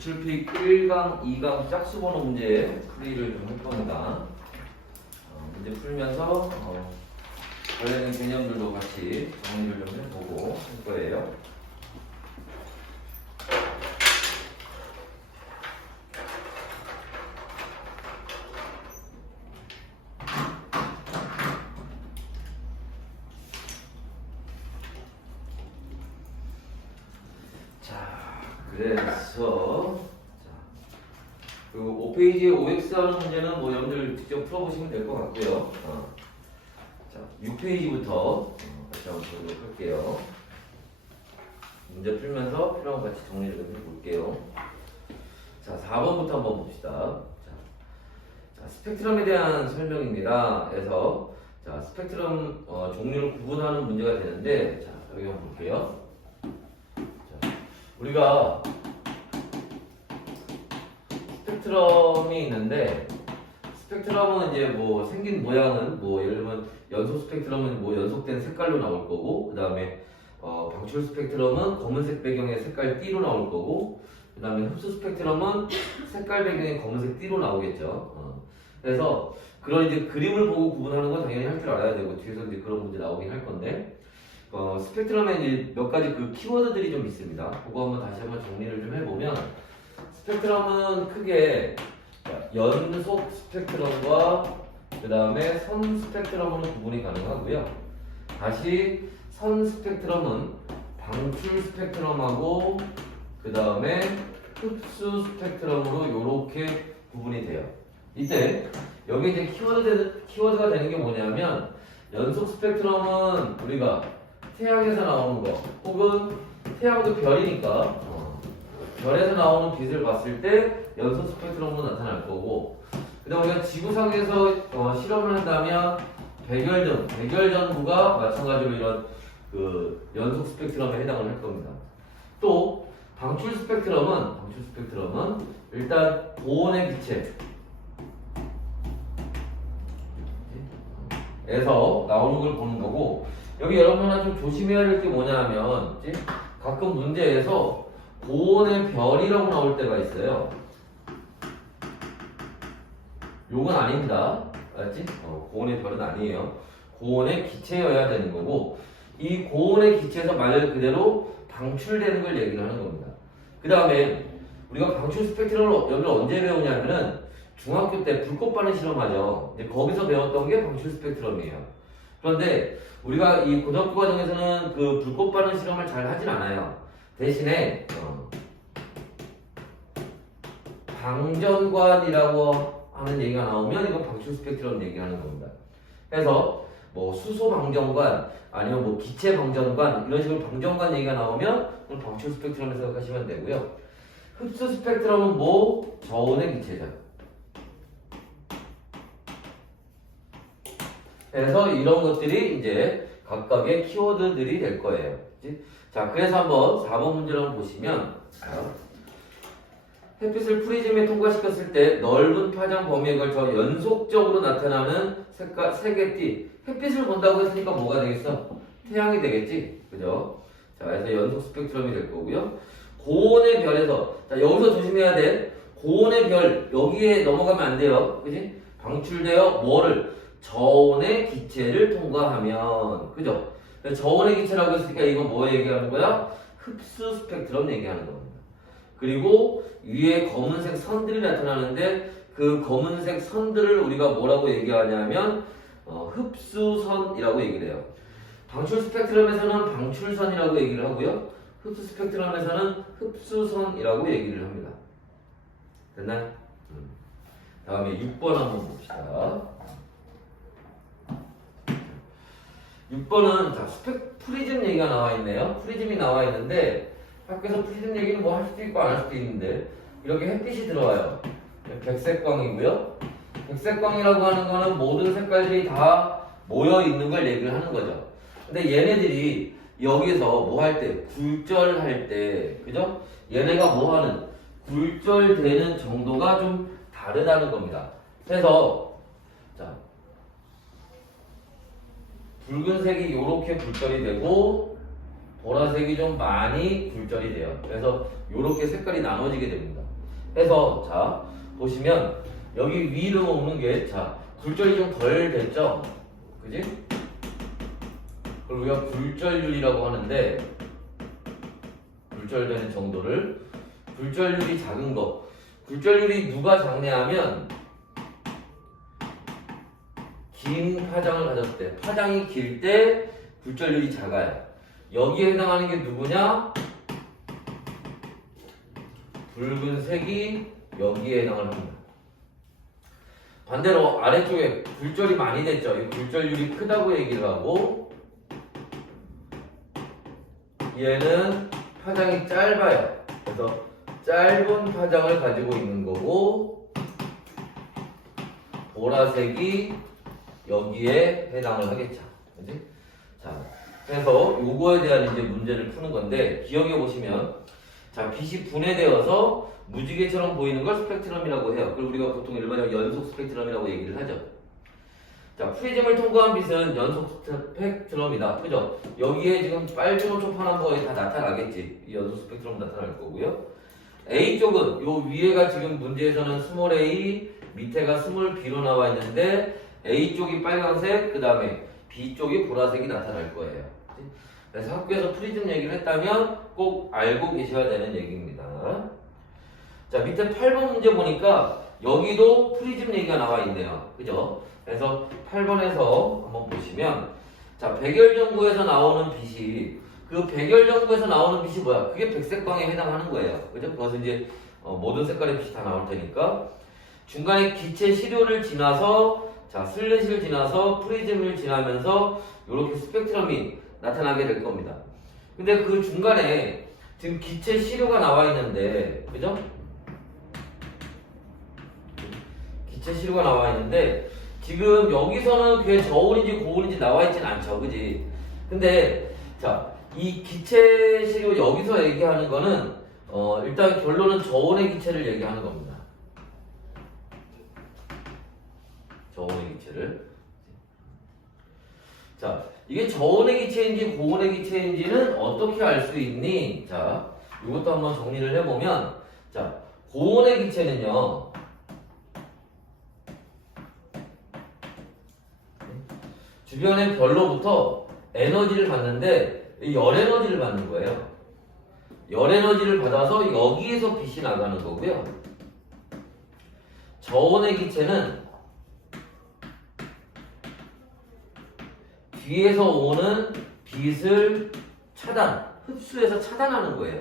기출픽 1강, 2강 짝수 번호 문제 풀이를 좀 할 겁니다. 문제 풀면서 관련된 개념들도 같이 정리를 좀 해보고 할 거예요. 그래서 그 5페이지에 OX 하는 문제는 뭐 여러분들 직접 풀어보시면 될 것 같고요. 자, 6페이지부터 같이 한번 보도록 할게요. 문제 풀면서 필요한 같이 정리를 좀 해볼게요. 자, 4번부터 한번 봅시다. 자, 스펙트럼에 대한 설명입니다. 그래서 자, 스펙트럼 종류를 구분하는 문제가 되는데, 자, 여기 한번 볼게요. 우리가 스펙트럼이 있는데, 스펙트럼은 이제 뭐 생긴 모양은 뭐 예를 들면 연속 스펙트럼은 뭐 연속된 색깔로 나올 거고, 그 다음에 방출 스펙트럼은 검은색 배경에 색깔 띠로 나올 거고, 그 다음에 흡수 스펙트럼은 색깔 배경에 검은색 띠로 나오겠죠. 그래서 그런 이제 그림을 보고 구분하는 건 당연히 할 줄 알아야 되고, 뒤에서 이제 그런 문제 나오긴 할 건데, 스펙트럼에 이제 몇 가지 그 키워드들이 좀 있습니다. 그거 한번 다시 한번 정리를 좀 해보면, 스펙트럼은 크게 연속 스펙트럼과 그 다음에 선 스펙트럼으로 구분이 가능하고요. 다시 선 스펙트럼은 방출 스펙트럼하고 그 다음에 흡수 스펙트럼으로 이렇게 구분이 돼요. 이때 여기 이제 키워드가 되는 게 뭐냐면, 연속 스펙트럼은 우리가 태양에서 나오는 거 혹은 태양도 별이니까 별에서 나오는 빛을 봤을 때 연속 스펙트럼으로 나타날 거고, 그 다음에 우리가 지구상에서 실험을 한다면 백열전구가 마찬가지로 이런 그 연속 스펙트럼에 해당을 할 겁니다. 또 방출 스펙트럼은 일단 고온의 기체에서 나오는 걸 보는 거고, 여기 여러분 좀 조심해야 될 게 뭐냐면, 가끔 문제에서 고온의 별이라고 나올 때가 있어요. 요건 아닙니다. 알았지? 고온의 별은 아니에요. 고온의 기체여야 되는 거고, 이 고온의 기체에서 말 그대로 방출되는 걸 얘기를 하는 겁니다. 그 다음에 우리가 방출 스펙트럼을 여기를 언제 배우냐면은 중학교 때 불꽃 반응 실험하죠. 이제 거기서 배웠던 게 방출 스펙트럼이에요. 그런데 우리가 이 고등학교 과정에서는 그 불꽃 반응 실험을 잘 하진 않아요. 대신에 방전관이라고 하는 얘기가 나오면 이거 방출 스펙트럼 얘기하는 겁니다. 그래서 뭐 수소 방전관 아니면 뭐 기체 방전관 이런 식으로 방전관 얘기가 나오면 그건 방출 스펙트럼을 생각하시면 되고요. 흡수 스펙트럼은 뭐 저온의 기체죠. 그래서 이런 것들이 이제 각각의 키워드들이 될 거예요. 그치? 자, 그래서 한번 4번 문제를 한번 보시면, 햇빛을 프리즘에 통과시켰을 때 넓은 파장 범위에 걸쳐 연속적으로 나타나는 색깔 세 개 띠. 햇빛을 본다고 했으니까 뭐가 되겠어? 태양이 되겠지? 그죠? 자, 그래서 연속 스펙트럼이 될 거고요. 고온의 별에서, 자, 여기서 조심해야 돼. 고온의 별, 여기에 넘어가면 안 돼요. 그지? 방출되어 뭐를? 저온의 기체를 통과하면. 그죠? 저온의 기체라고 했으니까 이건 뭐 얘기하는 거야? 흡수 스펙트럼 얘기하는 겁니다. 그리고 위에 검은색 선들이 나타나는데, 그 검은색 선들을 우리가 뭐라고 얘기하냐면 흡수선이라고 얘기를 해요. 방출 스펙트럼에서는 방출선이라고 얘기를 하고요. 흡수 스펙트럼에서는 흡수선이라고 얘기를 합니다. 됐나요? 다음에 6번 한번 봅시다. 6번은 자, 프리즘 얘기가 나와 있네요. 프리즘이 나와 있는데, 학교에서 프리즘 얘기는 뭐 할 수도 있고 안 할 수도 있는데, 이렇게 햇빛이 들어와요. 백색광이고요. 백색광이라고 하는 거는 모든 색깔들이 다 모여 있는 걸 얘기를 하는 거죠. 근데 얘네들이 여기서 뭐 할 때, 굴절할 때, 그죠? 얘네가 뭐 하는, 굴절되는 정도가 좀 다르다는 겁니다. 그래서 자, 붉은색이 이렇게 굴절이 되고 보라색이 좀 많이 굴절이 돼요. 그래서 이렇게 색깔이 나눠지게 됩니다. 해서 자 보시면 여기 위로 오는 게 자 굴절이 좀 덜 됐죠? 그지? 그걸 우리가 굴절률이라고 하는데 굴절되는 정도를 굴절률이 작은 거 굴절률이 누가 작냐면 긴 파장을 가졌을 때 파장이 길 때 굴절률이 작아요. 여기에 해당하는 게 누구냐? 붉은색이 여기에 해당을 합니다. 반대로 아래쪽에 굴절이 많이 됐죠. 이 굴절률이 크다고 얘기를 하고 얘는 파장이 짧아요. 그래서 짧은 파장을 가지고 있는 거고 보라색이 여기에 해당을 하겠죠. 그치? 자, 그래서 요거에 대한 이제 문제를 푸는 건데 기억해 보시면 자, 빛이 분해되어서 무지개처럼 보이는 걸 스펙트럼이라고 해요. 그리고 우리가 보통 일반적으로 연속 스펙트럼이라고 얘기를 하죠. 자, 프리즘을 통과한 빛은 연속 스펙트럼이다. 그죠? 여기에 지금 빨주노초 파란 거에 다 나타나겠지. 이 연속 스펙트럼 나타날 거고요. A쪽은 요 위에가 지금 문제에서는 스몰 a, 밑에가 스몰 b로 나와 있는데 A쪽이 빨간색, 그 다음에 B쪽이 보라색이 나타날 거예요. 그래서 학교에서 프리즘 얘기를 했다면 꼭 알고 계셔야 되는 얘기입니다. 자, 밑에 8번 문제 보니까 여기도 프리즘 얘기가 나와 있네요. 그죠? 그래서 8번에서 한번 보시면 자, 백열전구에서 나오는 빛이 그 백열전구에서 나오는 빛이 뭐야? 그게 백색광에 해당하는 거예요. 그죠? 그것은 이제 모든 색깔의 빛이 다 나올 테니까 중간에 기체 시료를 지나서 자, 슬래시를 지나서 프리즘을 지나면서 이렇게 스펙트럼이 나타나게 될 겁니다. 근데 그 중간에 지금 기체 시료가 나와 있는데, 그죠? 기체 시료가 나와 있는데, 지금 여기서는 그게 저온인지 고온인지 나와 있진 않죠, 그지? 근데, 자, 이 기체 시료 여기서 얘기하는 거는, 일단 결론은 저온의 기체를 얘기하는 겁니다. 저온의 기체를. 자, 이게 저온의 기체인지 고온의 기체인지는 어떻게 알 수 있니? 자, 이것도 한번 정리를 해보면, 자, 고온의 기체는요, 주변의 별로부터 에너지를 받는데, 열 에너지를 받는 거예요. 열 에너지를 받아서 여기에서 빛이 나가는 거고요. 저온의 기체는 뒤에서 오는 빛을 흡수해서 차단하는 거예요.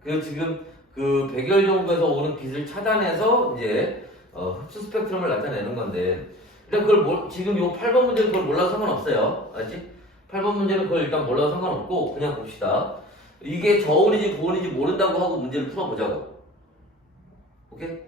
그래서 지금 그 백열전구에서 오는 빛을 차단해서 이제 흡수 스펙트럼을 나타내는 건데, 일단 그걸 지금 요 8번 문제는 그걸 몰라도 상관없어요. 알지? 8번 문제는 그걸 일단 몰라도 상관없고 그냥 봅시다. 이게 저온인지 고온인지 모른다고 하고 문제를 풀어보자고. 오케이?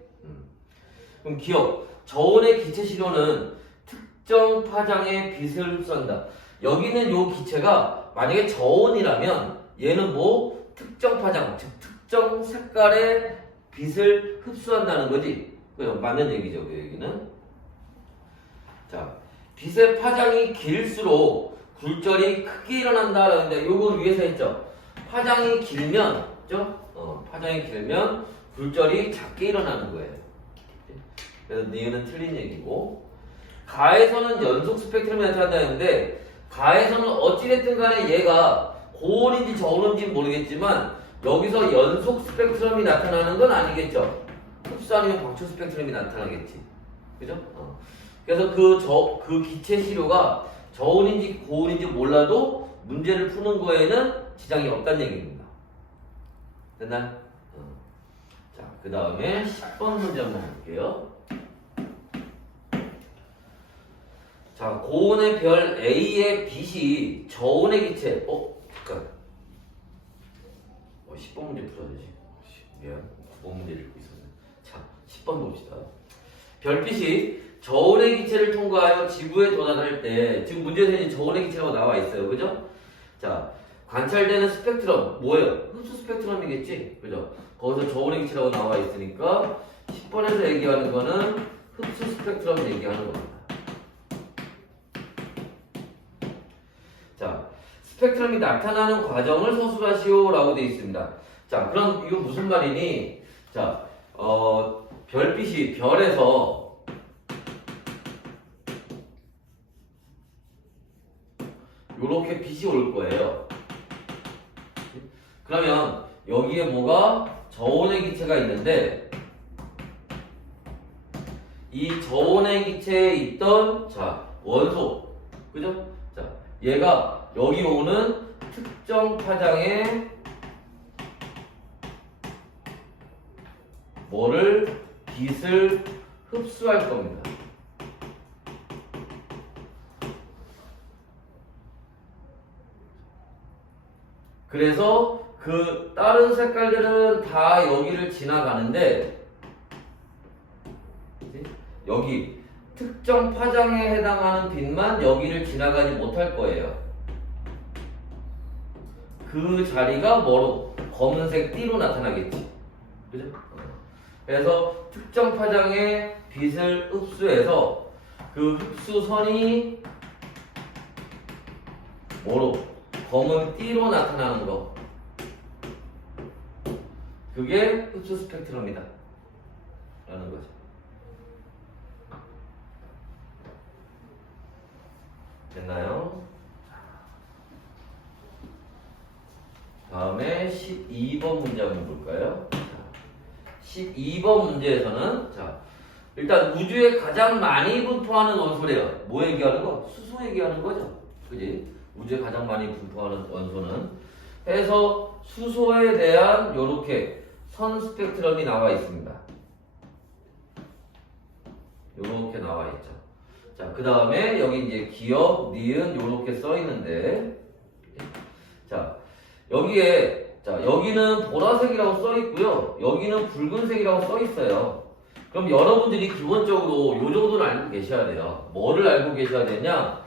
그럼 기억. 저온의 기체 시료는 특정 파장의 빛을 흡수한다. 여기는 요 기체가 만약에 저온이라면 얘는 뭐 특정 파장, 즉 특정 색깔의 빛을 흡수한다는 거지. 그죠? 맞는 얘기죠, 그 얘기는. 자, 빛의 파장이 길수록 굴절이 크게 일어난다라는데 요거 위에서 했죠. 파장이 길면, 그죠? 파장이 길면 굴절이 작게 일어나는 거예요. 그래서 니은은 틀린 얘기고. 가에서는 연속 스펙트럼이 나타난다는데 가에서는 어찌됐든 간에 얘가 고온인지 저온인지 모르겠지만 여기서 연속 스펙트럼이 나타나는 건 아니겠죠. 흡수 아니면 방출 스펙트럼이 나타나겠지. 그죠? 그래서 그 기체 시료가 저온인지 고온인지 몰라도 문제를 푸는 거에는 지장이 없다는 얘기입니다. 됐나요? 자, 그 다음에 10번 문제 한번 볼게요. 자, 고온의 별 A의 빛이 저온의 기체, 잠깐. 10번 문제 풀어야 되지. 미안. 9번 문제 읽고 있었네. 자, 10번 봅시다. 별빛이 저온의 기체를 통과하여 지구에 도달할 때, 지금 문제에는 저온의 기체라고 나와 있어요. 그죠? 자, 관찰되는 스펙트럼, 뭐예요? 흡수 스펙트럼이겠지? 그죠? 거기서 저온의 기체라고 나와 있으니까, 10번에서 얘기하는 거는 흡수 스펙트럼 얘기하는 겁니다. 자, 스펙트럼이 나타나는 과정을 서술하시오 라고 되어 있습니다. 자, 그럼 이거 무슨 말이니? 자, 별빛이 별에서 요렇게 빛이 올 거예요. 그러면 여기에 뭐가 저온의 기체가 있는데 이 저온의 기체에 있던 자 원소 그죠? 자 얘가 여기 오는 특정 파장에 뭐를 빛을 흡수할 겁니다. 그래서 그 다른 색깔들은 다 여기를 지나가는데 여기 특정 파장에 해당하는 빛만 여기를 지나가지 못할 거예요. 그 자리가 뭐로? 검은색 띠로 나타나겠지. 그죠? 그래서 특정 파장의 빛을 흡수해서 그 흡수선이 뭐로? 검은 띠로 나타나는 거. 그게 흡수 스펙트럼이다. 라는 거죠. 됐나요? 다음에 12번 문제 한번 볼까요? 12번 문제에서는 자 일단 우주에 가장 많이 분포하는 원소래요. 뭐 얘기하는 거? 수소 얘기하는 거죠. 그지? 우주에 가장 많이 분포하는 원소는 해서 수소에 대한 요렇게 선 스펙트럼이 나와 있습니다. 요렇게 나와 있죠. 자, 그 다음에 여기 이제 기억, 니은 요렇게 써 있는데 자, 여기에 자, 여기는 보라색이라고 써 있고요. 여기는 붉은색이라고 써 있어요. 그럼 여러분들이 기본적으로 요 정도는 알고 계셔야 돼요. 뭐를 알고 계셔야 되냐?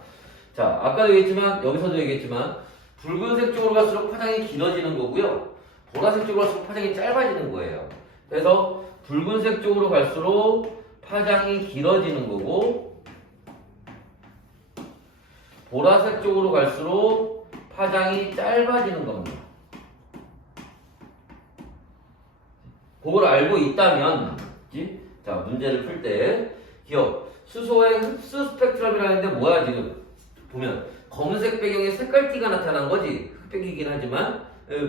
자, 아까도 얘기했지만 여기서도 얘기했지만 붉은색 쪽으로 갈수록 파장이 길어지는 거고요. 보라색 쪽으로 갈수록 파장이 짧아지는 거예요. 그래서 붉은색 쪽으로 갈수록 파장이 길어지는 거고 보라색 쪽으로 갈수록 파장이 짧아지는 겁니다. 그걸 알고 있다면 자 문제를 풀 때 기억 수소의 흡수 스펙트럼이라는데 뭐야 지금 보면 검은색 배경에 색깔띠가 나타난 거지 흑백이긴 하지만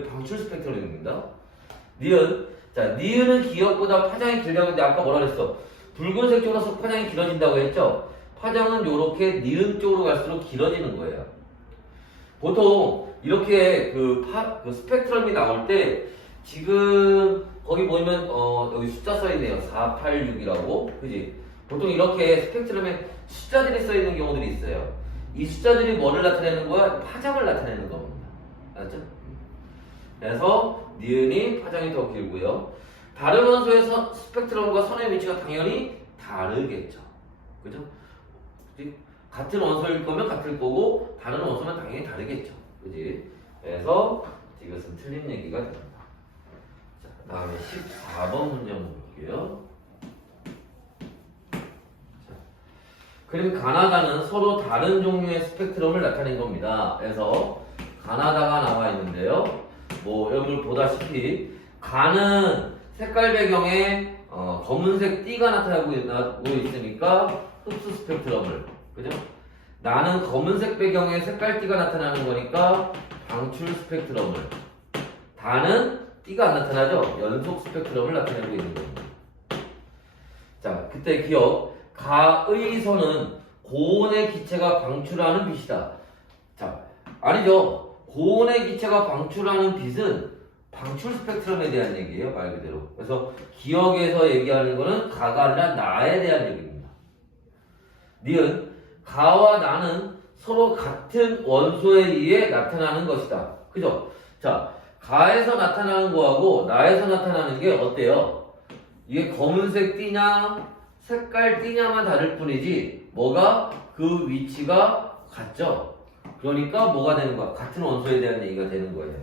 방출 스펙트럼입니다. 니은 자 니은은 기억보다 파장이 길다고 했는데 아까 뭐라 그랬어? 붉은색 쪽으로서 파장이 길어진다고 했죠? 파장은 이렇게 니은 쪽으로 갈수록 길어지는 거예요. 보통 이렇게 그 스펙트럼이 나올 때 지금 거기 보면 여기 숫자 써있네요. 486이라고 그지? 보통 이렇게 스펙트럼에 숫자들이 써있는 경우들이 있어요. 이 숫자들이 뭐를 나타내는 거야? 파장을 나타내는 겁니다. 알았죠? 그래서 니은이 파장이 더 길고요. 다른 원소의 스펙트럼과 선의 위치가 당연히 다르겠죠. 그죠? 같은 원소일 거면 같을 거고 다른 원소는 당연히 다르겠죠. 그지? 그래서 이것은 틀린 얘기가 됩니다. 자, 다음에 14번 문제 한번 볼게요. 자, 그럼 가나다는 서로 다른 종류의 스펙트럼을 나타낸 겁니다. 그래서 가나다가 나와 있는데요. 뭐 여러분 보다시피 가는 색깔 배경에 검은색 띠가 나타나고 있으니까 흡수 스펙트럼을 그죠? 나는 검은색 배경에 색깔띠가 나타나는 거니까 방출 스펙트럼을 다는 띠가 안 나타나죠? 연속 스펙트럼을 나타내고 있는 겁니다. 자, 그때 기억 가의 선은 고온의 기체가 방출하는 빛이다. 자, 아니죠. 고온의 기체가 방출하는 빛은 방출 스펙트럼에 대한 얘기예요. 말 그대로. 그래서 기억에서 얘기하는 거는 가가 아니라 나에 대한 얘기입니다. 니은 가와 나는 서로 같은 원소에 의해 나타나는 것이다. 그죠? 자, 가에서 나타나는 거하고 나에서 나타나는 게 어때요? 이게 검은색 띠냐 색깔 띠냐만 다를 뿐이지 뭐가 그 위치가 같죠? 그러니까 뭐가 되는 거야? 같은 원소에 대한 얘기가 되는 거예요.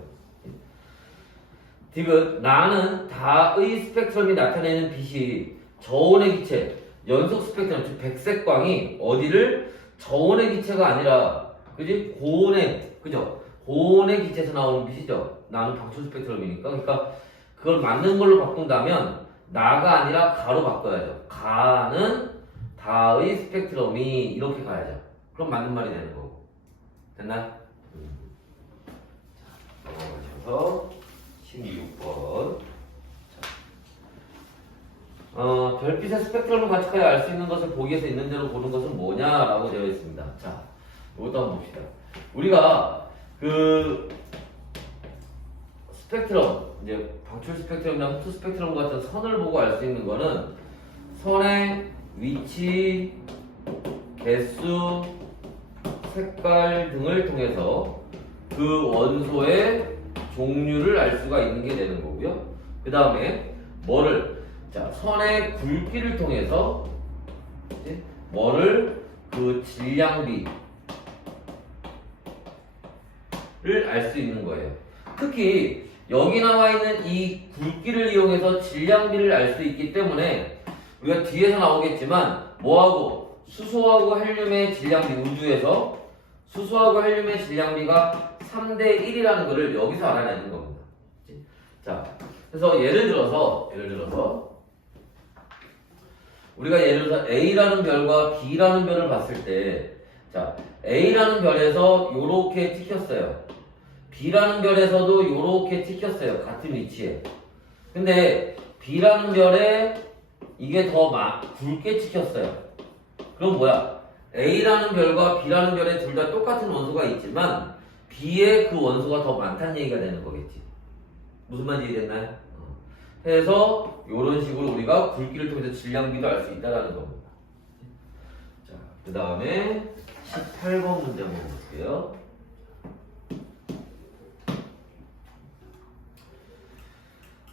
디귿 나는 다의 스펙트럼이 나타내는 빛이 저온의 기체 연속 스펙트럼 즉 백색광이 어디를 저온의 기체가 아니라 그지 고온의 그죠 고온의 기체에서 나오는 빛이죠. 나는 방출 스펙트럼이니까 그러니까 그걸 맞는 걸로 바꾼다면 나가 아니라 가로 바꿔야죠. 가는 다의 스펙트럼이 이렇게 가야죠. 그럼 맞는 말이 되는 거고. 됐나요? 자, 넘어가셔서 16번. 별빛의 스펙트럼을 관측하여 알 수 있는 것을 보기에서 있는 대로 보는 것은 뭐냐라고 되어 있습니다. 자, 이것도 한번 봅시다. 우리가 그 스펙트럼, 이제 방출 스펙트럼이나 흡수 스펙트럼 같은 선을 보고 알 수 있는 거는 선의 위치, 개수, 색깔 등을 통해서 그 원소의 종류를 알 수가 있는 게 되는 거고요. 그 다음에 뭐를, 자, 선의 굵기를 통해서 뭐를, 그 질량비를 알 수 있는 거예요. 특히 여기 나와 있는 이 굵기를 이용해서 질량비를 알 수 있기 때문에 우리가 뒤에서 나오겠지만 뭐하고, 수소하고 헬륨의 질량비, 우주에서 수소하고 헬륨의 질량비가 3대 1이라는 것을 여기서 알아내는 겁니다. 자, 그래서 예를 들어서 우리가 예를 들어서 A라는 별과 B라는 별을 봤을 때, 자, A라는 별에서 요렇게 찍혔어요. B라는 별에서도 요렇게 찍혔어요. 같은 위치에. 근데 B라는 별에 이게 더 굵게 찍혔어요. 그럼 뭐야? A라는 별과 B라는 별에 둘 다 똑같은 원소가 있지만 B의 그 원소가 더 많다는 얘기가 되는 거겠지. 무슨 말인지 이해됐나요? 그래서 이런 식으로 우리가 굵기를 통해서 질량비도 알 수 있다는 겁니다. 자, 그 다음에 18번 문제 한번 볼게요.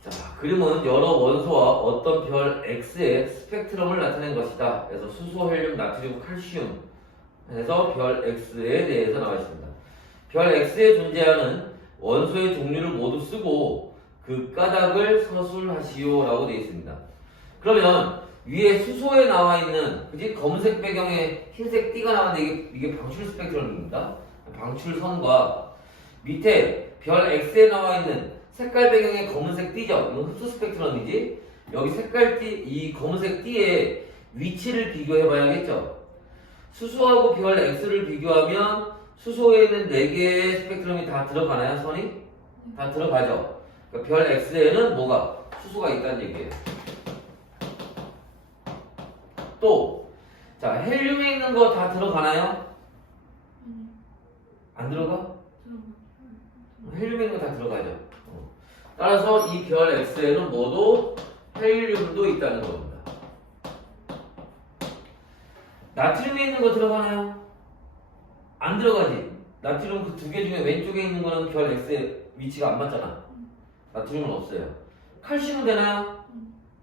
자, 그림은 여러 원소와 어떤 별 X의 스펙트럼을 나타낸 것이다. 그래서 수소, 헬륨, 나트륨, 칼슘 해서 별 X에 대해서 나와 있습니다. 별 X에 존재하는 원소의 종류를 모두 쓰고 그 까닭을 서술하시오 라고 되어 있습니다. 그러면 위에 수소에 나와 있는, 그지? 검은색 배경에 흰색 띠가 나왔는데 이게 방출 스펙트럼입니다. 방출선과 밑에 별 X에 나와 있는 색깔 배경에 검은색 띠죠? 이건 흡수 스펙트럼이지? 여기 색깔 띠, 이 검은색 띠의 위치를 비교해 봐야겠죠? 수소하고 별 X를 비교하면 수소에 있는 4개의 스펙트럼이 다 들어가나요? 선이? 다 들어가죠? 그러니까 별 X에는 뭐가? 수소가 있다는 얘기예요. 또, 자, 헬륨에 있는 거 다 들어가나요? 안 들어가? 헬륨에 있는 거 다 들어가죠. 따라서 이 별 X에는 모두 헬륨도 있다는 겁니다. 나트륨에 있는 거 들어가나요? 안 들어가지. 나트륨 그 2개 중에 왼쪽에 있는 거는 별 X의 위치가 안 맞잖아. 나트륨은 없어요. 칼슘은 되나요?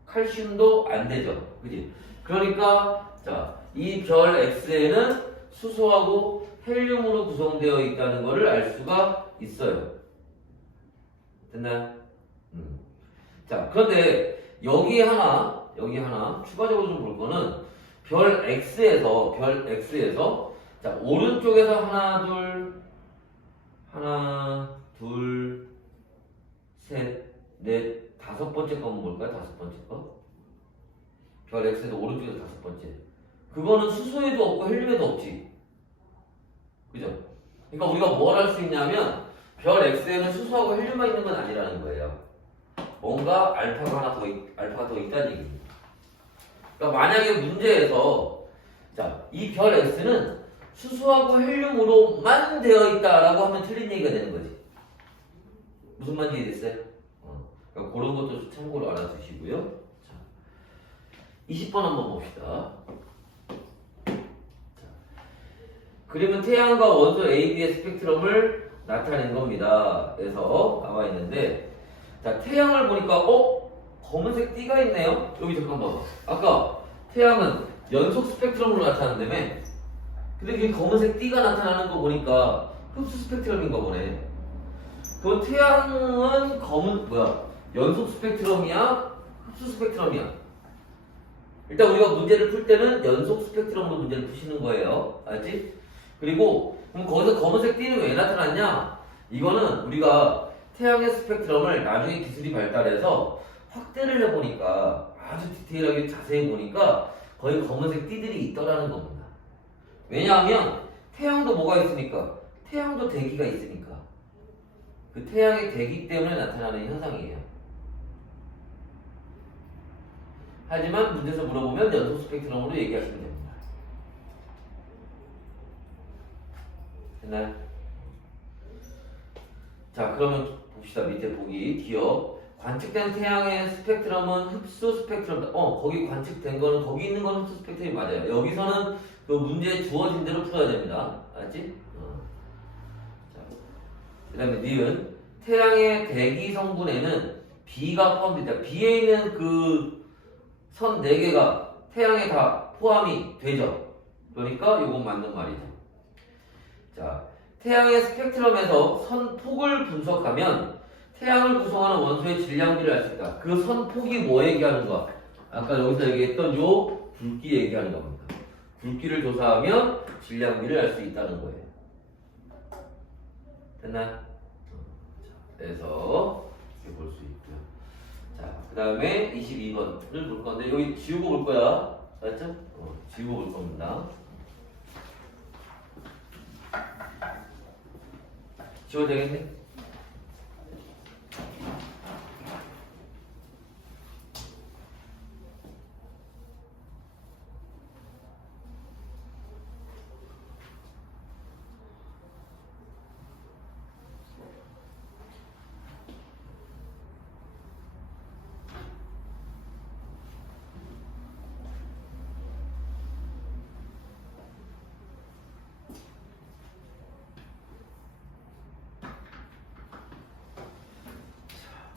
칼슘도 안 되죠. 그지? 그러니까 자, 이 별 X에는 수소하고 헬륨으로 구성되어 있다는 것을 알 수가 있어요. 됐나요? 자, 그런데 여기 하나 추가적으로 좀 볼 거는 별 X에서 자, 오른쪽에서 하나, 둘, 셋, 넷, 5번째 거 한번 볼까요? 5번째 거. 별 X에서 오른쪽에서 5번째. 그거는 수소에도 없고 헬륨에도 없지. 그죠? 그러니까 우리가 뭘 할 수 있냐면 별 X에는 수소하고 헬륨만 있는 건 아니라는 거예요. 뭔가 알파가 더 있다는 얘기입니다. 그러니까 만약에 문제에서 자, 이 별 X는 수소하고 헬륨으로만 되어 있다라고 하면 틀린 얘기가 되는 거지. 무슨 말인지 이해됐어요? 그러니까 그런 것도 참고로 알아두시고요. 자, 20번 한번 봅시다. 자, 그림은 태양과 원소 A, B의 스펙트럼을 나타낸 겁니다. 그래서 나와 있는데, 자, 태양을 보니까 검은색 띠가 있네요. 여기 잠깐 봐봐. 아까 태양은 연속 스펙트럼으로 나타난다며. 근데 이게 검은색 띠가 나타나는 거 보니까 흡수 스펙트럼인가 보네. 그럼 태양은 연속 스펙트럼이야? 흡수 스펙트럼이야? 일단 우리가 문제를 풀 때는 연속 스펙트럼으로 문제를 푸시는 거예요. 알지? 그리고 그럼 거기서 검은색 띠는 왜 나타났냐? 이거는 우리가 태양의 스펙트럼을 나중에 기술이 발달해서 확대를 해보니까 아주 디테일하게 자세히 보니까 거의 검은색 띠들이 있더라는 겁니다. 왜냐하면 태양도 뭐가 있으니까? 태양도 대기가 있으니까. 그 태양의 대기 때문에 나타나는 현상이에요. 하지만 문제에서 물어보면 연속 스펙트럼으로 얘기하시면 됩니다. 됐나요? 자, 그러면 봅시다. 밑에 보기 기억. 관측된 태양의 스펙트럼은 흡수 스펙트럼. 거기 관측된 거는 거기 있는 건 흡수 스펙트럼이 맞아요. 여기서는 그 문제에 주어진 대로 풀어야 됩니다. 알았지? 자, 그다음에 니은 태양의 대기 성분에는 B가 포함되다. B에 있는 그 선 4개가 태양에 다 포함이 되죠. 그러니까 이건 맞는 말이죠. 자, 태양의 스펙트럼에서 선폭을 분석하면 태양을 구성하는 원소의 질량비를 알 수 있다. 그 선폭이 뭐 얘기하는 거야? 아까 여기서 얘기했던 요 굵기 얘기하는 겁니다. 굵기를 조사하면 질량비를 알 수 있다는 거예요. 됐나요? 그래서 이렇게 볼 수 있고요. 자, 그 다음에 22번을 볼 건데 여기 지우고 볼 거야. 알았죠? 지우고 볼 겁니다. 지워도 되겠네?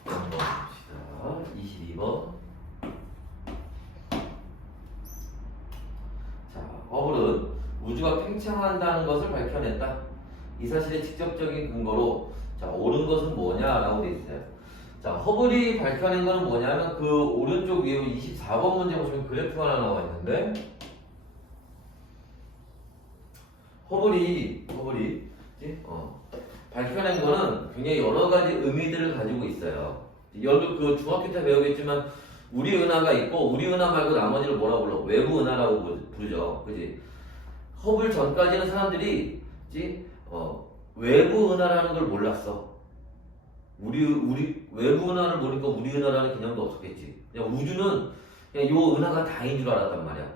한번 봅시다. 22번. 자, 허블은 우주가 팽창한다는 것을 밝혀냈다. 이 사실의 직접적인 근거로 자, 옳은 것은 뭐냐라고 돼 있어요. 자, 허블이 밝혀낸 거는 뭐냐면 그 오른쪽 위에 24번 문제 보시면 그래프가 하나 나와 있는데 허블이 밝혀낸 거는 굉장히 여러 가지 의미들을 가지고 있어요. 여러분 그 중학교 때 배우겠지만 우리 은하가 있고 우리 은하 말고 나머지를 뭐라 불러? 외부 은하라고 부르죠. 그지? 허블 전까지는 사람들이 외부 은하라는 걸 몰랐어. 우리 외부 은하를 모르니까 우리 은하라는 개념도 없었겠지. 그냥 우주는 그냥 요 은하가 다인 줄 알았단 말이야.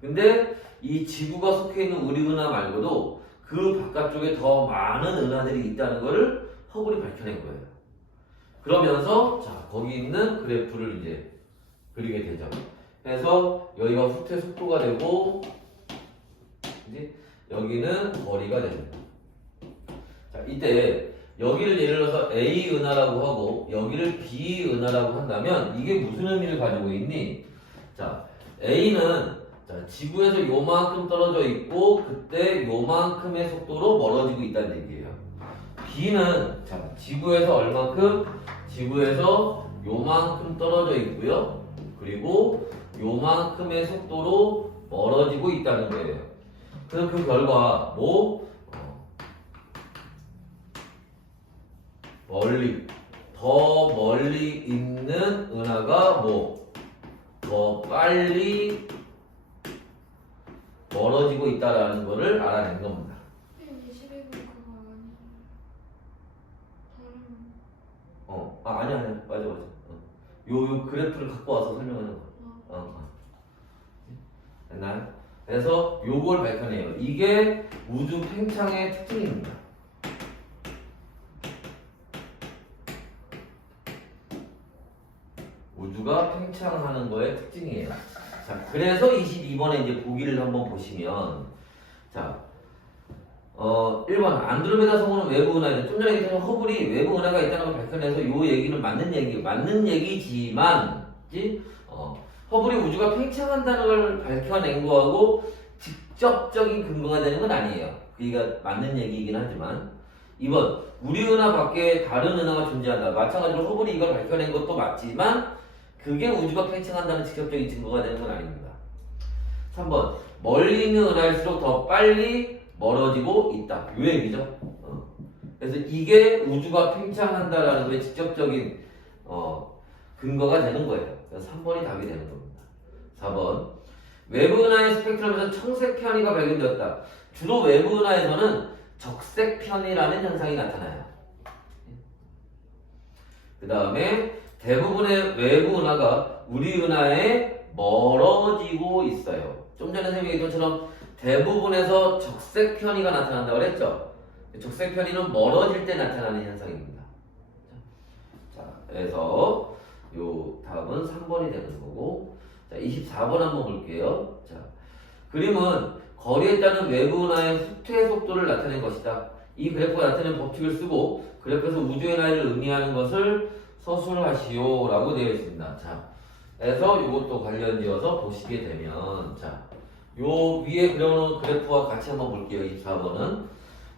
근데 이 지구가 속해 있는 우리 은하 말고도 그 바깥쪽에 더 많은 은하들이 있다는 것을 허블이 밝혀낸 거예요. 그러면서 자, 거기 있는 그래프를 이제 그리게 되죠. 그래서 여기가 후퇴 속도가 되고 이제 여기는 거리가 됩니다. 자, 이때 여기를 예를 들어서 A 은하라고 하고 여기를 B 은하라고 한다면 이게 무슨 의미를 가지고 있니? 자, A는 자, 지구에서 요만큼 떨어져 있고 그때 요만큼의 속도로 멀어지고 있다는 얘기예요. B는 자, 지구에서 얼만큼? 지구에서 요만큼 떨어져 있고요. 그리고 요만큼의 속도로 멀어지고 있다는 거예요. 그래서 그 결과 더 멀리 있는 은하가 더 빨리 멀어지고 있다라는 것을 알아낸 겁니다. 21번 그거 아니야? 아니야. 맞아. 요 그래프를 갖고 와서 설명하는 거야. 됐나요? 그래서 요걸 밝혀내요. 이게 우주 팽창의 특징입니다. 우주가 팽창하는 거의 특징이에요. 자, 그래서 22번에 이제 보기를 한번 보시면, 자, 1번 안드로메다 성운은 외부 은하인데 좀 전에 얘기했던 허블이 외부 은하가 있다는 걸 밝혀내서 요 얘기는 맞는 얘기지만, 허블이 우주가 팽창한다는 걸 밝혀낸 거하고 직접적인 근거가 되는 건 아니에요. 그게 맞는 얘기이긴 하지만 2번 우리 은하 밖에 다른 은하가 존재한다. 마찬가지로 허블이 이걸 밝혀낸 것도 맞지만 그게 우주가 팽창한다는 직접적인 증거가 되는 건 아닙니다. 3번 멀리 있는 은하일수록 더 빨리 멀어지고 있다. 요 얘기죠. 그래서 이게 우주가 팽창한다라는 거에 직접적인 근거가 되는 거예요. 그래서 3번이 답이 되는 겁니다. 4번. 외부 은하의 스펙트럼에서 청색 편이가 발견되었다. 주로 외부 은하에서는 적색 편이라는 현상이 나타나요. 그 다음에 대부분의 외부 은하가 우리 은하에 멀어지고 있어요. 좀 전에 선생님이 얘기한 것처럼 대부분에서 적색 편이가 나타난다고 그랬죠? 적색 편이는 멀어질 때 나타나는 현상입니다. 자, 그래서 요 답은 3번이 되는 거고, 자, 24번 한번 볼게요. 자, 그림은 거리에 따른 외부 은하의 후퇴 속도를 나타낸 것이다. 이 그래프가 나타내는 법칙을 쓰고 그래프에서 우주의 나이를 의미하는 것을 서술하시오 라고 되어 있습니다. 자, 그래서 이것도 관련지어서 보시게 되면, 자, 요 위에 그려놓은 그래프와 같이 한번 볼게요. 24번은.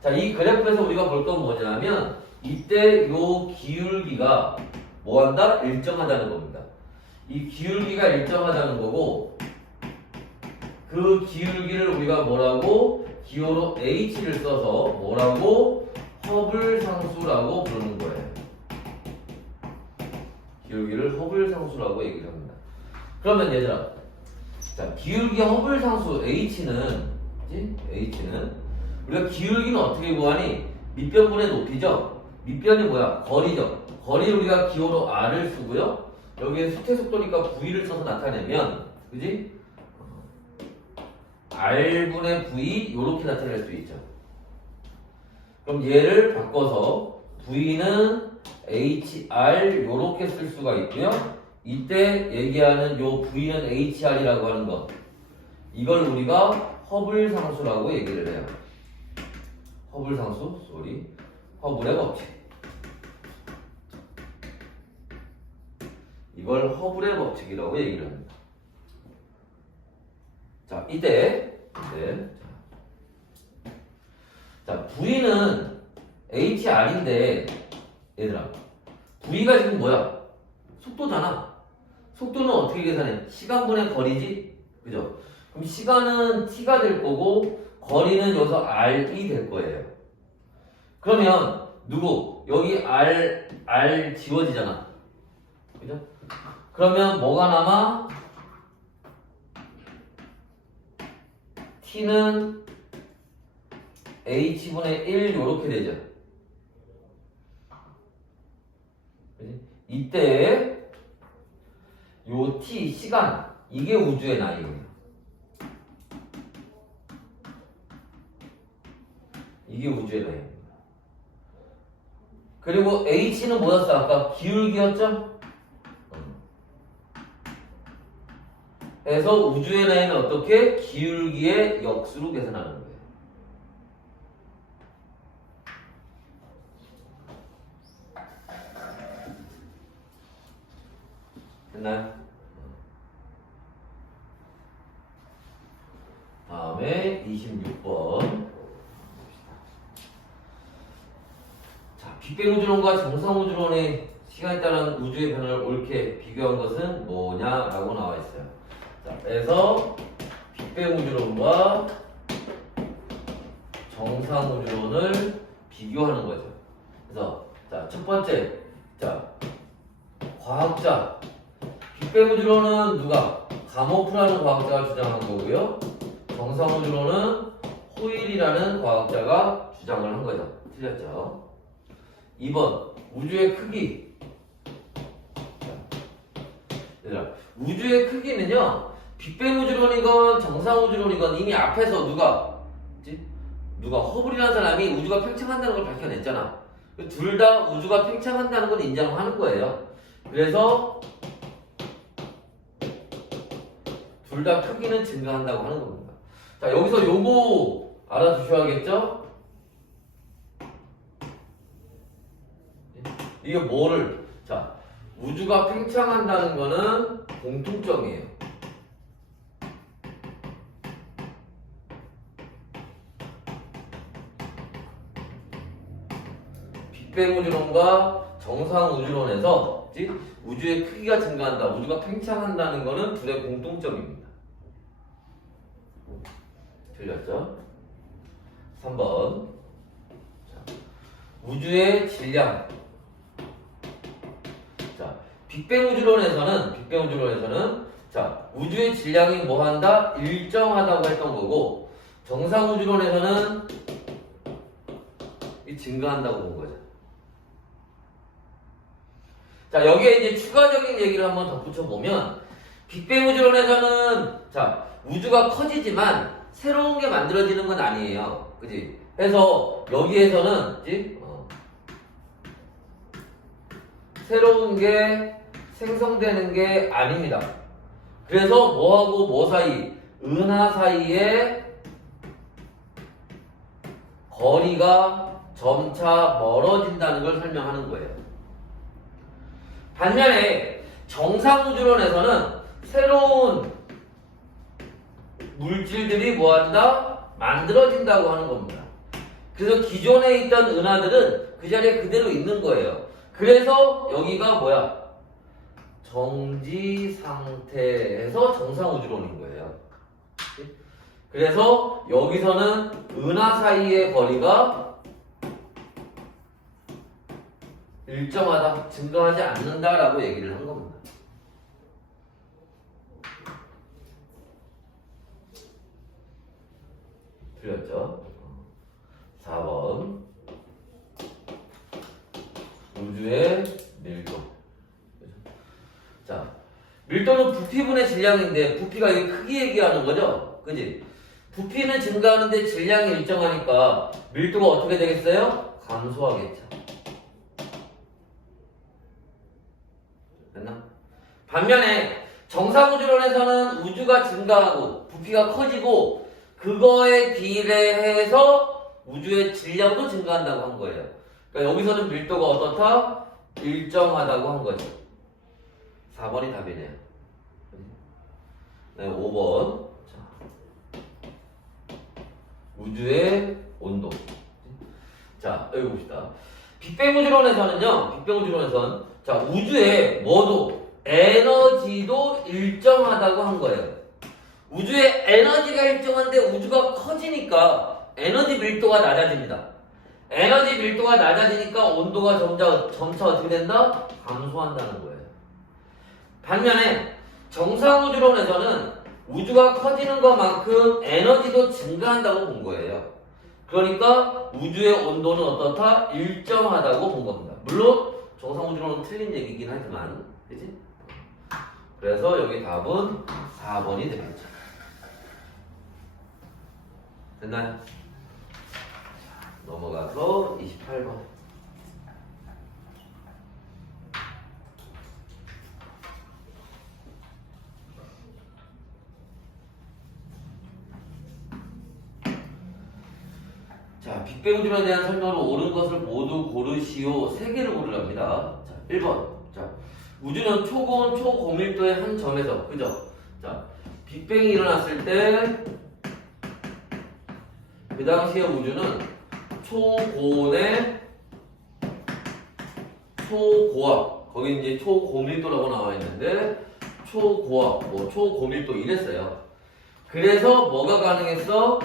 자, 이 그래프에서 우리가 볼 건 뭐냐면, 이때 요 기울기가 뭐한다? 일정하다는 겁니다. 이 기울기가 일정하다는 거고, 그 기울기를 우리가 뭐라고? 기호로 h를 써서 뭐라고? 허블 상수라고 부르는 거예요. 기울기를 허블 상수라고 얘기를 합니다. 그러면 얘들아, 자, 기울기 허블 상수 h는 우리가 기울기는 어떻게 구하니? 밑변분의 높이죠. 밑변이 뭐야? 거리죠. 거리 우리가 기호로 r을 쓰고요. 여기에 수퇴 속도니까 v를 써서 나타내면, 그지? r분의 v 요렇게 나타낼 수 있죠. 그럼 얘를 바꿔서 v는 hr 요렇게 쓸 수가 있고요. 이때 얘기하는 요 v는 hr이라고 하는 것, 이걸 우리가 허블 상수라고 얘기를 해요. 허블 상수, 허블의 법칙. 이걸 허블의 법칙이라고 얘기를 합니다. 자, 이때 자, v는 hr인데 얘들아, v가 지금 뭐야? 속도잖아. 속도는 어떻게 계산해? 시간분의 거리지? 그죠? 그럼 시간은 t가 될 거고 거리는 여기서 r이 될 거예요. 그러면 누구? 여기 r 지워지잖아. 그죠? 그러면 뭐가 남아? t는 h분의 1 요렇게 되죠. 그치? 이때 요 t 시간, 이게 우주의 나이예요. 이게 우주의 나이입니다. 그리고 h는 뭐였어? 아까 기울기였죠? 그래서 우주의 나이는 어떻게? 기울기의 역수로 계산하는 거예요. 됐나요? 다음에 26번. 자, 빅뱅우주론과 정상우주론의 시간에 따른 우주의 변화를 옳게 비교한 것은 뭐냐라고 나와 있어요. 자, 그래서 빅뱅우주론과 정상우주론을 비교하는 거죠. 그래서 자, 첫 번째, 자, 과학자 빅뱅우주론은 누가? 가모프라는 과학자가 주장한 거고요. 정상우주론은 호일이라는 과학자가 주장을 한 거죠. 틀렸죠? 2번 우주의 크기. 얘들아, 우주의 크기는요, 빅뱅우주론이건 정상우주론이건 이미 앞에서 누가 허블이라는 사람이 우주가 팽창한다는 걸 밝혀냈잖아. 둘 다 우주가 팽창한다는 걸 인정하는 거예요. 그래서 둘 다 크기는 증가한다고 하는 겁니다. 자, 여기서 요거 알아두셔야겠죠? 이게 뭐를? 자, 우주가 팽창한다는 거는 공통점이에요. 빅뱅우주론과 정상우주론에서 우주의 크기가 증가한다, 우주가 팽창한다는 거는 둘의 공통점입니다. 틀렸죠? 3번. 자, 우주의 질량. 자, 빅뱅 우주론에서는 자, 우주의 질량이 뭐한다? 일정하다고 했던 거고, 정상 우주론에서는 이 증가한다고 본 거죠. 자, 여기에 이제 추가적인 얘기를 한번 덧붙여 보면, 빅뱅 우주론에서는 자, 우주가 커지지만 새로운 게 만들어지는 건 아니에요. 그지? 그래서 여기에서는 그지? 새로운 게 생성되는 게 아닙니다. 그래서 뭐하고 뭐 사이? 은하 사이에 거리가 점차 멀어진다는 걸 설명하는 거예요. 반면에 정상우주론에서는 새로운 물질들이 뭐한다? 만들어진다고 하는 겁니다. 그래서 기존에 있던 은하들은 그 자리에 그대로 있는 거예요. 그래서 여기가 뭐야? 정지 상태에서 정상우주론인 거예요. 그래서 여기서는 은하 사이의 거리가 일정하다, 증가하지 않는다라고 얘기를 한 겁니다. 틀렸죠? 4번 우주의 밀도. 자, 밀도는 부피분의 질량인데 부피가 이게 크기 얘기하는 거죠? 그지? 부피는 증가하는데 질량이 일정하니까 밀도가 어떻게 되겠어요? 감소하겠죠. 됐나? 반면에 정상우주론에서는 우주가 증가하고 부피가 커지고 그거에 비례해서 우주의 질량도 증가한다고 한 거예요. 그러니까 여기서는 밀도가 어떻다? 일정하다고 한 거죠. 4번이 답이네요. 네, 5번. 자, 우주의 온도. 자, 여기 봅시다. 빅뱅 우주론에서는 자, 우주의 뭐도 에너지도 일정하다고 한 거예요. 우주의 에너지가 일정한데 우주가 커지니까 에너지 밀도가 낮아집니다. 에너지 밀도가 낮아지니까 온도가 점차 어떻게 된다? 감소한다는 거예요. 반면에 정상우주론에서는 우주가 커지는 것만큼 에너지도 증가한다고 본 거예요. 그러니까 우주의 온도는 어떻다? 일정하다고 본 겁니다. 물론 정상우주론은 틀린 얘기긴 하지만, 그치? 그래서 여기 답은 4번이 되겠죠. 됐나요? 넘어가서 28번. 자, 빅뱅 우주론에 대한 설명을 옳은 것을 모두 고르시오. 3개를 고르랍니다. 자, 1번. 자, 우주는 초고온 초고밀도의 한 점에서, 그죠? 자, 빅뱅이 일어났을 때 그 당시의 우주는 초고온의 초고압, 거기 이제 초고밀도라고 나와 있는데 초고압, 뭐 초고밀도 이랬어요. 그래서 뭐가 가능했어?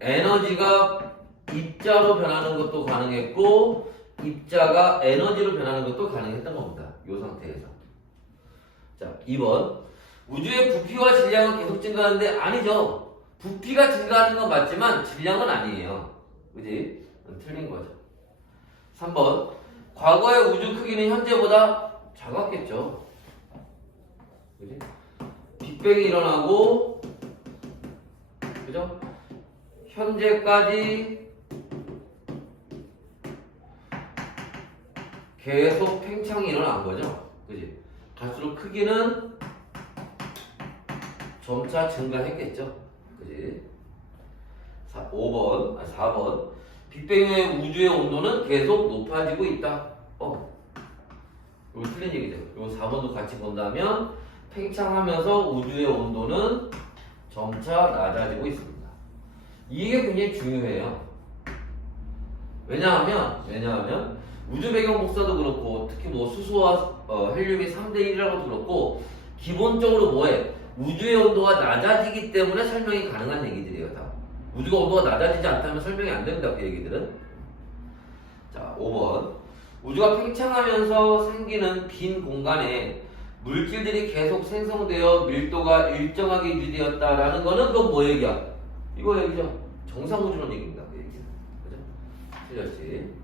에너지가 입자로 변하는 것도 가능했고 입자가 에너지로 변하는 것도 가능했던 겁니다. 이 상태에서. 자, 2번. 우주의 부피와 질량은 계속 증가하는데 아니죠. 부피가 증가하는 건 맞지만 질량은 아니에요. 그지? 틀린 거죠. 3번. 과거의 우주 크기는 현재보다 작았겠죠. 그지? 빅뱅이 일어나고, 그죠? 현재까지 계속 팽창이 일어난 거죠. 그지? 갈수록 크기는 점차 증가했겠죠. 그지? 4번. 빅뱅의 우주의 온도는 계속 높아지고 있다. 이거 틀린 얘기죠. 이거 4번도 같이 본다면 팽창하면서 우주의 온도는 점차 낮아지고 있습니다. 이게 굉장히 중요해요. 왜냐하면 우주 배경 복사도 그렇고 특히 뭐 수소와 헬륨이 3대1이라고도 그렇고 기본적으로 뭐해? 우주의 온도가 낮아지기 때문에 설명이 가능한 얘기들이에요. 다. 우주가 온도가 낮아지지 않다면 설명이 안 된다. 그 얘기들은. 자, 5번. 우주가 팽창하면서 생기는 빈 공간에 물질들이 계속 생성되어 밀도가 일정하게 유지되었다라는 거는 그건 뭐 얘기야? 이거 얘기죠. 정상우주론 얘기입니다. 그 얘기는. 그죠? 틀렸지?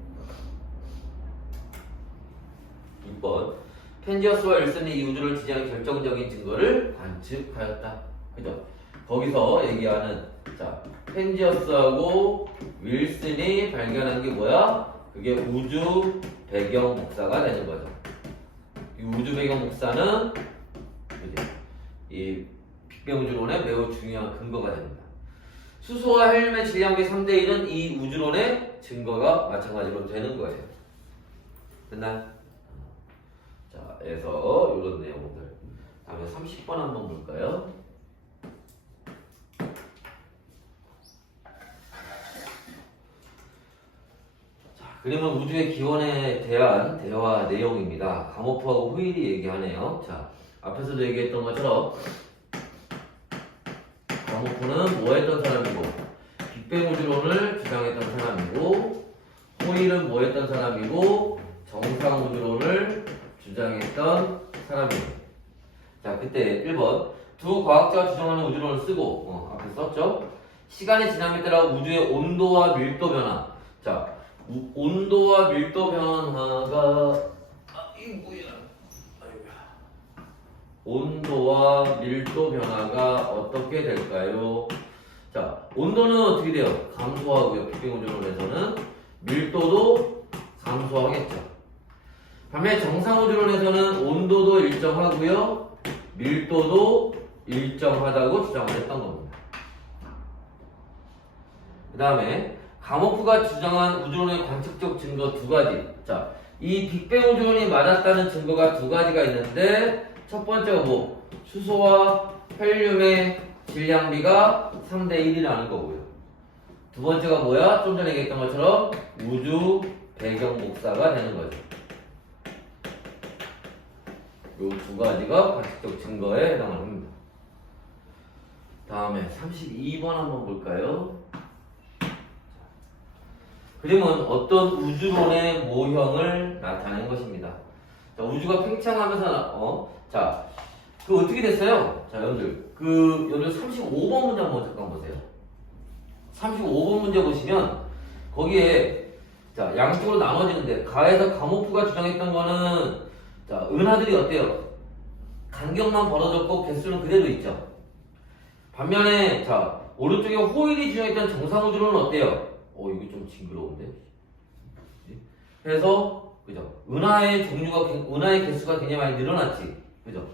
6번. 펜지어스와 윌슨이 이 우주를 지지하는 결정적인 증거를 관측하였다. 그죠? 거기서 얘기하는 자 펜지어스하고 윌슨이 발견한 게 뭐야? 그게 우주 배경 복사가 되는 거죠. 이 우주 배경 복사는 그지? 이 빅뱅 우주론의 매우 중요한 근거가 됩니다. 수소와 헬륨의 질량비 3대 1은 이 우주론의 증거가 마찬가지로 되는 거예요. 됐나요? 자, 그래서 이런 내용들. 다음에 30번 한번 볼까요? 자, 그러면 우주의 기원에 대한 대화 내용입니다. 가모프하고 후일이 얘기하네요. 자, 앞에서도 얘기했던 것처럼 가모프는 뭐 했던 사람이고, 빅뱅 우주론을 주장했던 사람이고, 호일은 뭐 했던 사람이고, 정상 우주론을 주장했던 사람이에요. 자, 그때 1번 두 과학자가 주장하는 우주론을 쓰고 앞에 썼죠. 시간이 지남에 따라 우주의 온도와 밀도 변화. 자, 온도와 밀도 변화가 온도와 밀도 변화가 어떻게 될까요? 자, 온도는 어떻게 돼요? 감소하고요. 빅뱅 우주론에서는 밀도도 감소하겠죠. 반면에 정상우주론에서는 온도도 일정하고요, 밀도도 일정하다고 주장을 했던 겁니다. 그 다음에 가모프가 주장한 우주론의 관측적 증거 두 가지. 자, 이 빅뱅 우주론이 맞았다는 증거가 두 가지가 있는데 첫 번째가 뭐? 수소와 헬륨의 질량비가 3대 1이라는 거고요. 두 번째가 뭐야? 좀 전에 얘기했던 것처럼 우주 배경 복사가 되는 거죠. 이 두 가지가 관측적 증거에 해당을 합니다. 다음에 32번 한번 볼까요? 그림은 어떤 우주론의 모형을 나타낸 것입니다. 자, 우주가 팽창하면서 자, 그 어떻게 됐어요? 자, 여러분들 여러분들 35번 문제 한번 잠깐 보세요. 35번 문제 보시면 거기에 자 양쪽으로 나눠지는데 가에서 가모프가 주장했던 거는 자, 은하들이 어때요? 간격만 벌어졌고 개수는 그대로 있죠. 반면에 자 오른쪽에 호일이 주장했던 정상우주론은 어때요? 이거 좀 징그러운데. 그래서 그죠? 은하의 개수가 굉장히 많이 늘어났지, 그죠?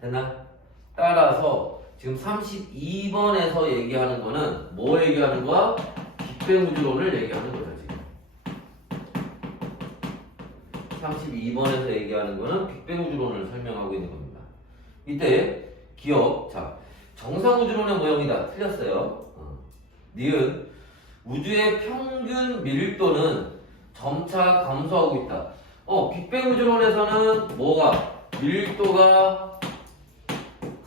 됐나? 따라서 지금 32번에서 얘기하는 거는 뭐 얘기하는 거야? 빅뱅 우주론을 얘기하는 거죠. 32번에서 얘기하는 거는 빅뱅 우주론을 설명하고 있는 겁니다. 이때 기억, 자 정상 우주론의 모형이다. 틀렸어요. 니은 우주의 평균 밀도는 점차 감소하고 있다. 빅뱅 우주론에서는 뭐가 밀도가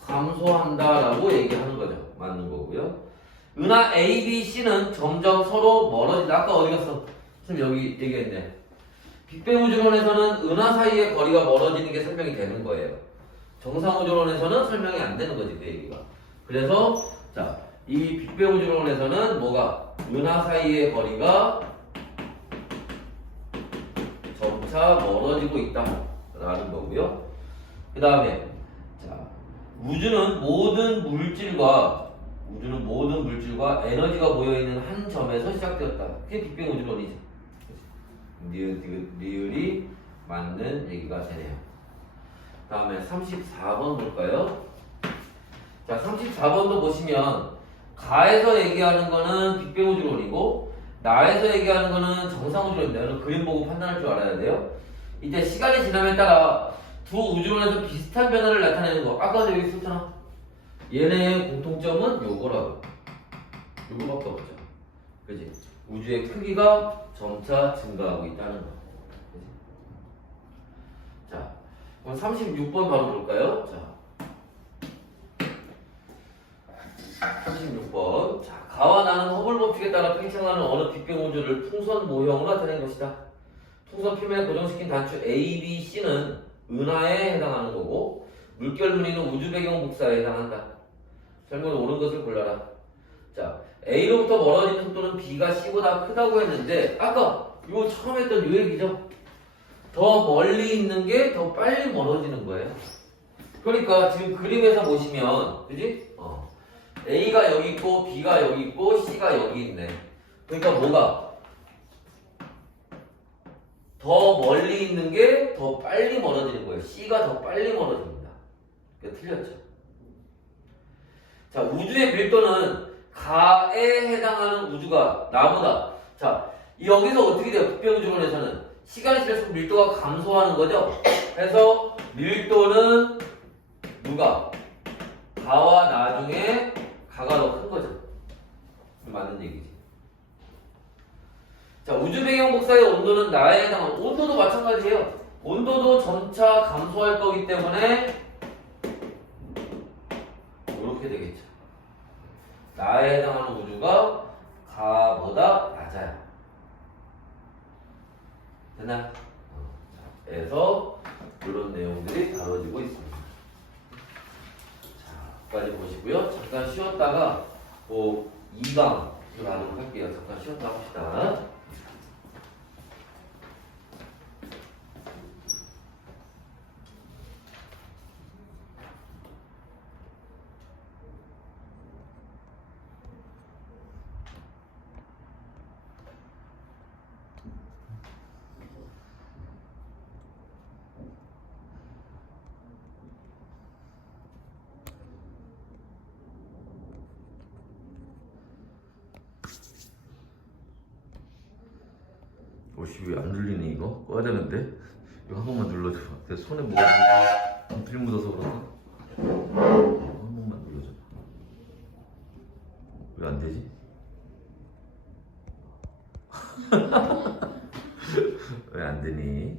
감소한다라고 얘기하는 거죠. 맞는 거고요. 은하 A, B, C는 점점 서로 멀어진다. 아까 어디 갔어? 선생님 여기 얘기했네. 빅뱅 우주론에서는 은하 사이의 거리가 멀어지는 게 설명이 되는 거예요. 정상 우주론에서는 설명이 안 되는 거지, 그 얘기가. 그래서 자, 이 빅뱅 우주론에서는 뭐가 은하 사이의 거리가 점차 멀어지고 있다라는 거고요. 그 다음에 자, 우주는 모든 물질과 에너지가 모여있는 한 점에서 시작되었다. 그게 빅뱅 우주론이죠. 리을이 맞는 얘기가 되네요. 다음에 34번 볼까요? 자, 34번도 보시면 가에서 얘기하는 거는 빅뱅 우주론이고 나에서 얘기하는 거는 정상 우주론인데 여러분 그림 보고 판단할 줄 알아야 돼요. 이때 시간이 지남에 따라 두 우주론에서 비슷한 변화를 나타내는 거. 아까도 여기 있었잖아. 얘네의 공통점은 요거라고. 요거밖에 없죠. 그지? 우주의 크기가 점차 증가하고 있다는 거. 그치? 자, 그럼 36번 바로 볼까요? 자, 36번. 자, 가와 나는 허블 법칙에 따라 팽창하는 어느 빅뱅 우주를 풍선 모형으로 나타낸 것이다. 풍선 표면에 고정시킨 단추 A, B, C는 은하에 해당하는 거고 물결 무늬는 우주 배경 복사에 해당한다. 설명을 옳은 것을 골라라. 자, A로부터 멀어지는 속도는 B가 C보다 크다고 했는데 아까 요 처음 했던 요 얘기죠. 더 멀리 있는 게 더 빨리 멀어지는 거예요. 그러니까 지금 그림에서 보시면 그지? A가 여기 있고 B가 여기 있고 C가 여기 있네. 그러니까 뭐가? 더 멀리 있는 게 더 빨리 멀어지는 거예요. C가 더 빨리 멀어집니다. 그러니까 틀렸죠. 자, 우주의 밀도는 가에 해당하는 우주가 나보다 자, 여기서 어떻게 돼요? 극비우주론에서는 시간이 지날수록 밀도가 감소하는 거죠. 그래서 밀도는 누가? 가와 나 중에 가가 더 큰 거죠. 맞는 얘기지. 자, 우주 배경 복사의 온도는 나에 해당하는 온도도 마찬가지예요. 온도도 점차 감소할 거기 때문에 이렇게 되겠죠. 나에 해당하는 우주가 가보다 낮아요. 되나? 그래서 이런 내용들이 다뤄지고 있습니다. 자, 여기까지 보시고요. 잠깐 쉬었다가 2강 들어가도록 할게요. 잠깐 쉬었다 합시다. 왜 안 눌리니 이거? 꺼야 되는데? 이거 한 번만 눌러줘. 내 손에 뭐가 분필 묻어서 그런가? 한 번만 눌러줘. 왜 안 되지? 왜 안 되니?